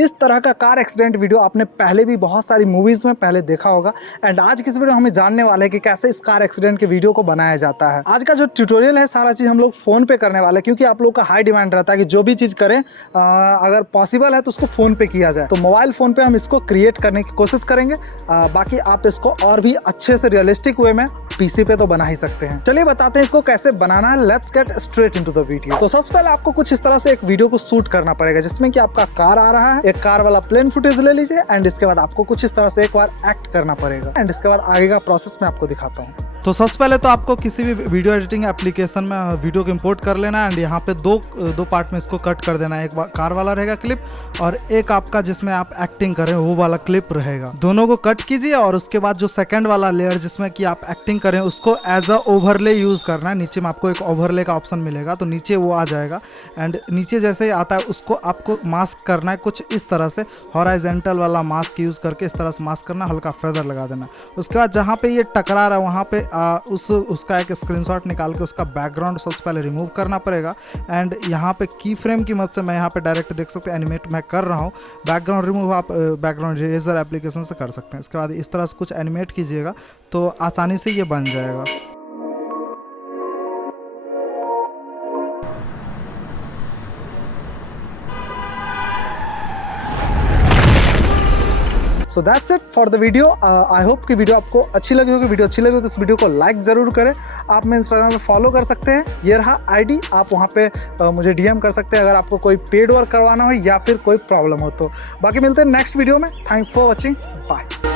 इस तरह का कार एक्सीडेंट वीडियो आपने पहले भी बहुत सारी मूवीज़ में पहले देखा होगा। एंड आज की इस वीडियो हमें जानने वाले हैं कि कैसे इस कार एक्सीडेंट के वीडियो को बनाया जाता है। आज का जो ट्यूटोरियल है सारा चीज़ हम लोग फ़ोन पे करने वाले हैं, क्योंकि आप लोग का हाई डिमांड रहता है कि जो भी चीज़ करें अगर पॉसिबल है तो उसको फ़ोन पे किया जाए। तो मोबाइल फ़ोन पे हम इसको क्रिएट करने की कोशिश करेंगे। बाकी आप इसको और भी अच्छे से रियलिस्टिक वे में पीसी पे तो बना ही सकते हैं। चलिए बताते हैं इसको कैसे बनाना है। Let's get straight into the video. तो सबसे पहले आपको कुछ इस तरह से एक वीडियो को शूट करना पड़ेगा, जिसमें कि आपका कार आ रहा है। एक कार वाला प्लेन फुटेज ले लीजिए एंड इसके बाद आपको कुछ इस तरह से एक बार एक्ट करना पड़ेगा एंड इसके बाद आगे का प्रोसेस मैं आपको दिखाता हूँ। तो सबसे पहले तो आपको किसी भी वीडियो एडिटिंग एप्लीकेशन में वीडियो को इंपोर्ट कर लेना है एंड यहाँ पे दो पार्ट में इसको कट कर देना है। एक कार वाला रहेगा क्लिप और एक आपका जिसमें आप एक्टिंग करें वो वाला क्लिप रहेगा। दोनों को कट कीजिए और उसके बाद जो सेकंड वाला लेयर जिसमें कि आप एक्टिंग करें उसको एज अ ओवरले यूज़ करना है। नीचे में आपको एक ओवरले का ऑप्शन मिलेगा, तो नीचे वो आ जाएगा एंड नीचे जैसे ही आता है उसको आपको मास्क करना है कुछ इस तरह से, हॉराइजेंटल वाला मास्क यूज़ करके इस तरह से मास्क करना, हल्का फेदर लगा देना। उसके बाद जहाँ पे ये टकरा रहा है वहाँ पे उसका एक स्क्रीनशॉट निकाल के उसका बैकग्राउंड सबसे पहले रिमूव करना पड़ेगा। एंड यहाँ पे की फ्रेम की मदद से मैं यहाँ पे डायरेक्ट देख सकते हैं एनिमेट मैं कर रहा हूँ। बैकग्राउंड रिमूव आप बैकग्राउंड इरेजर एप्लीकेशन से कर सकते हैं। इसके बाद इस तरह से कुछ एनिमेट कीजिएगा तो आसानी से ये बन जाएगा। So that's it for the video. I hope कि वीडियो आपको अच्छी लगी होगी। वीडियो अच्छी लगी हो तो इस वीडियो को लाइक ज़रूर करें। आप मैं इंस्टाग्राम पे फॉलो कर सकते हैं, ये रहा आईडी। आप वहाँ पे मुझे डीएम कर सकते हैं अगर आपको कोई पेड वर्क करवाना हो या फिर कोई प्रॉब्लम हो तो। बाकी मिलते हैं नेक्स्ट वीडियो में। Thanks for watching, bye.